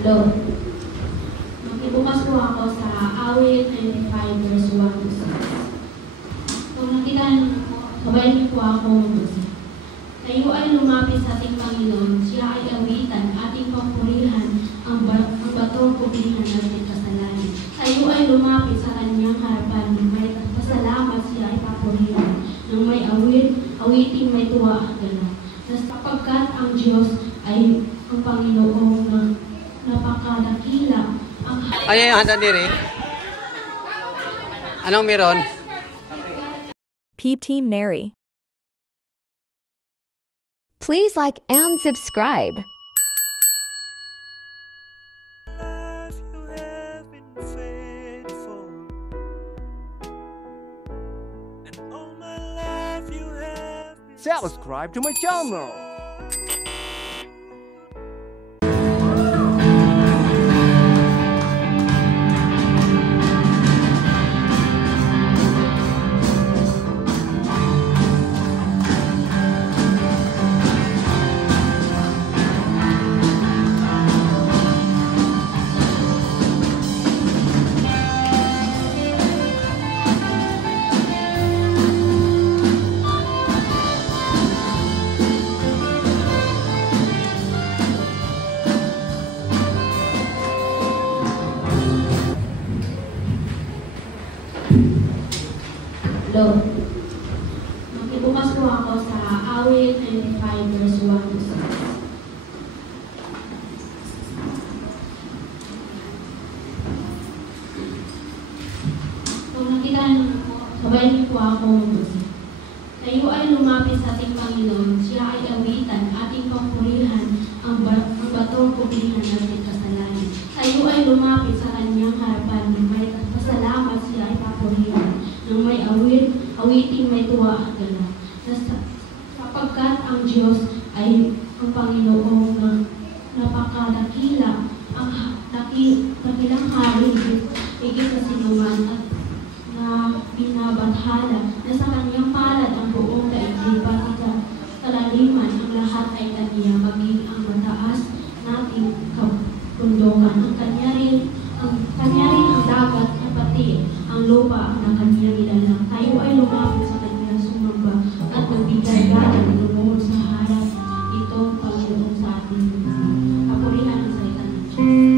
Hello. Magbubukas po ako sa Awit 95 verse 1 to 6. Kung nakita niyo po, sabayan niyo po ako magbasa. Tayo ay lumapit sa ating Panginoon, siya ay awitan, ating papurihan, ang batong kubihan natin kasalanan. Tayo ay lumapit sa kanyang harapan, may pasalamat siya ay papurihan, nang may awitin may tuwa at gano'n. Sapagkat ang Diyos ay ang Panginoon na napakadakila. Ano yung handa diri? Anong meron? P-Team Neri. Please like and subscribe. Subscribe to my channel. Hello. Magbubukas po ako sa Awit 95 verse 1 to 6. Kung nakita niyo po, sabayan niyo po ako magbasa. Tayo ay lumapit sa ating Panginoon, siya ay awitan, ating papurihan, ang batong kubihan natin kasalanan. Tayo ay lumapit sa kanyang harapan, may pasalamat siya ay papurihan, nang may awitin may tuwa at gano'n. Sapagkat ang Diyos ay ang Panginoon na napakadakila, ang dakilang hari, higit sa sinuman at na binabathala, na sa kanyang palad ang buong daigdig, pati sa kalaliman ang lahat ay kanya, maging ang mataas nating kabundukan. Ang kanya rin ang dagat, at pati ang lupa na kanyang nilalang. Tayo ay lumapit sa kanya, sumamba at nagbigay-gaya ng lumuhod sa harap itong Panginoon sa ating kapurihan ang salita ng Diyos.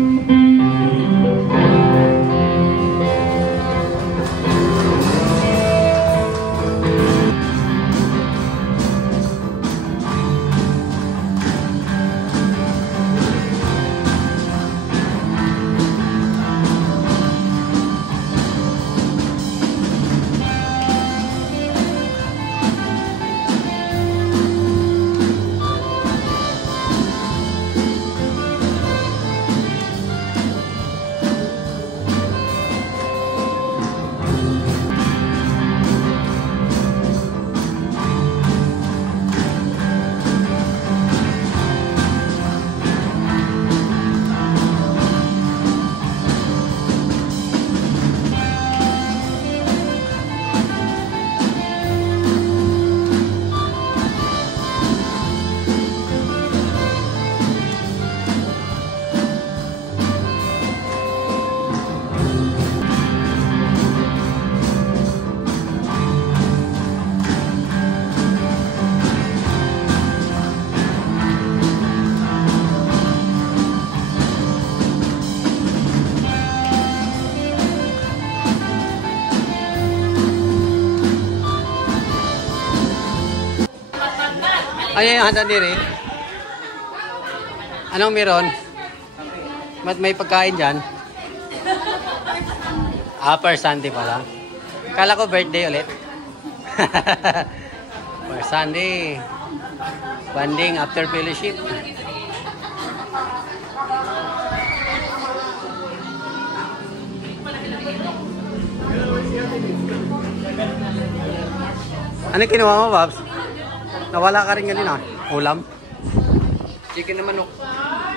Ano yung handa diri? Anong meron? Ba't may pagkain dyan? Per Sunday pala. Kala ko birthday ulit. Per Sunday. Banding after fellowship. Ano kinuha mo, Babs? Nawala ka rin ganun, ulam? Chicken na manok.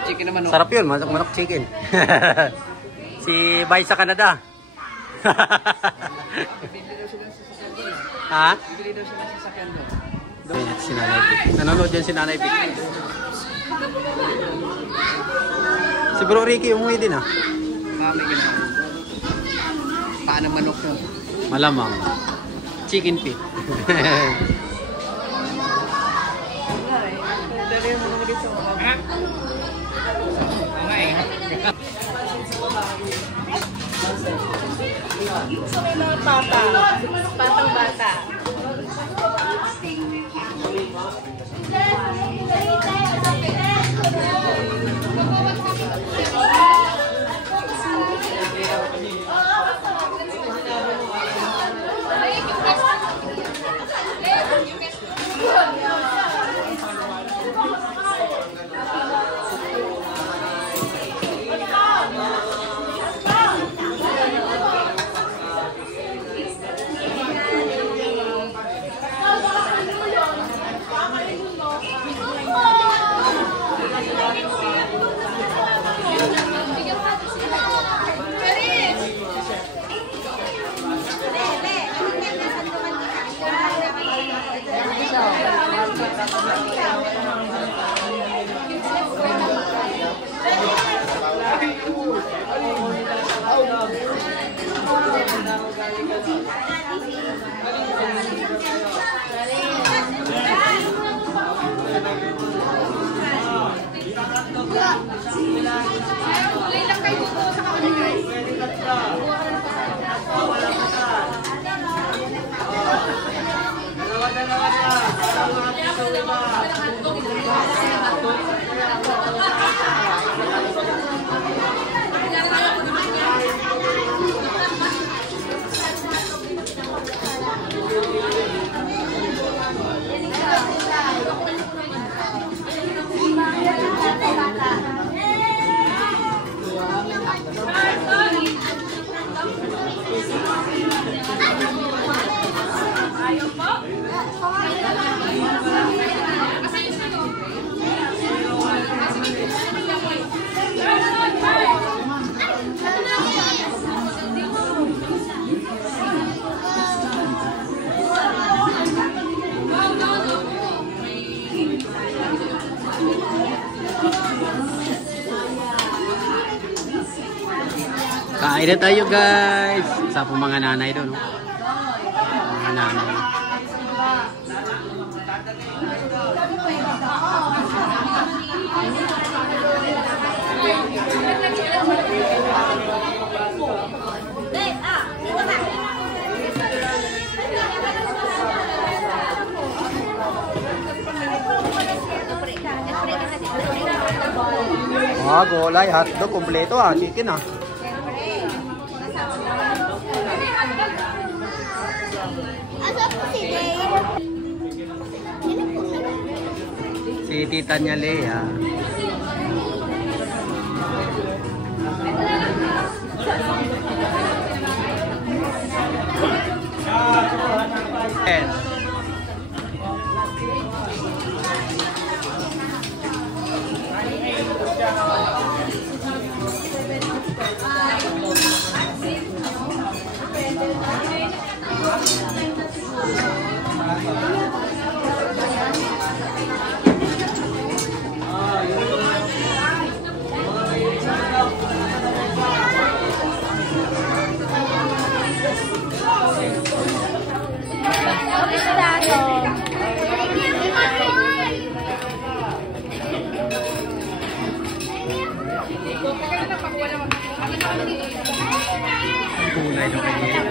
Chicken na manok. Sarap yun, manok chicken. Si Bay sa Canada. Bibili daw sila sa sasakyan doon. Ha? Bibili daw sila sa sasakyan doon. Si Nanay Vic. Nanonood yan si Nanay Vic. Si Bro Ricky umuwi din ah. Mami ka na. Paan ng manok mo? Malamang. Chicken feet. Gusto may mga pata. Patang bata. Kain na tayo guys. Sa po mga nanay doon. No? Mga nanay. Ah, gulay, hotdog, kompleto ah. Chicken ah. Si Tita niya Lea. Gulay na kanya.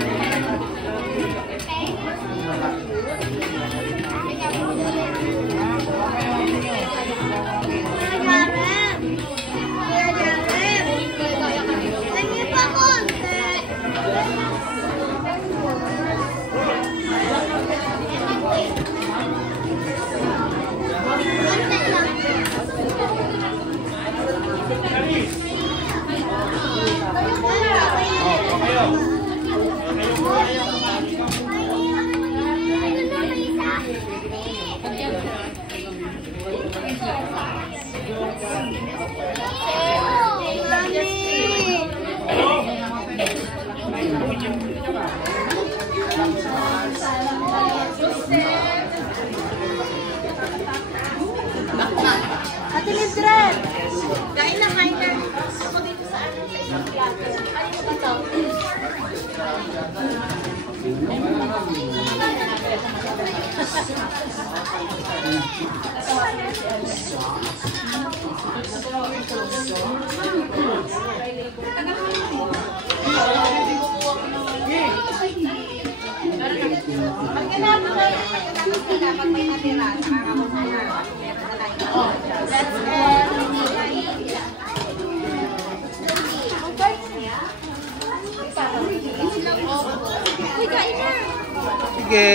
Ate Mildred! Kain na, kain na. Ako dito sa ano, sa isang plato. Ano ba ito? Pag may natira, nakakakuha na. Meron na tayo. That's it. Sige.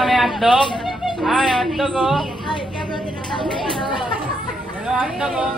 May hotdog. May hotdog oh. Hello hotdog oh.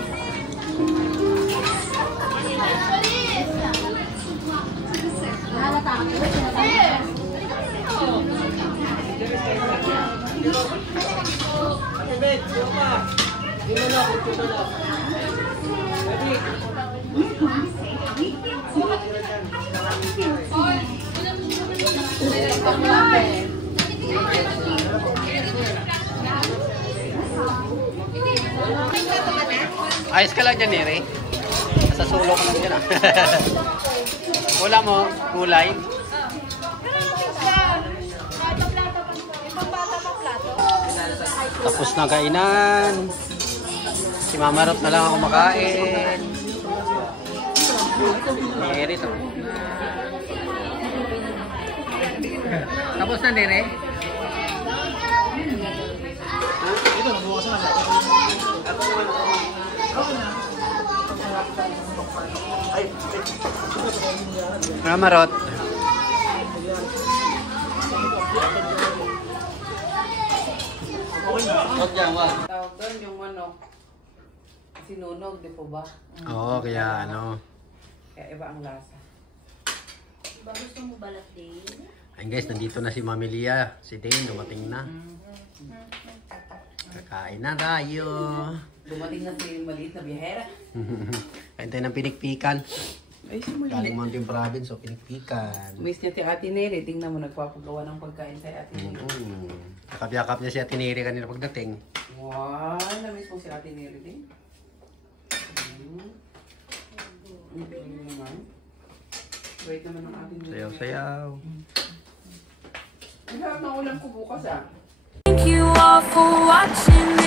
Ayos ka lang dyan, Nere. Nasa sulo ka lang dyan, ah. Wala mo, kulay. Tapos na kainan. Si Mama Rot na lang ako makain. Nere to. Tapos na, Nere. Ito, nabukas na. Mama Rot. Tawag doon yung manok. Sinunog, di po ba? Oo, kaya ano. Kaya iba ang lasa. Ba gusto mo balat din? Ayun guys, nandito na si Mami Lia. Si Dane, dumating na. Kakain na tayo. Dumating na si maliit na biyahera. Kain tayo ng pinikpikan. Ay, si maliit. Galing Mountain Province, so pinikpikan. Miss niya si Ate Nere. Tingnan mo, nagpapagawa ng pagkain kay Ate Nere. Yakap-yakap niya si Ate Neri kanina pagdating. Wow, na-miss mo si Ate Nere din. Naman. Wait naman ang Ate Nere. Sayaw-sayaw. Ang harap ng ulam ko bukas ah. Thank you all for watching.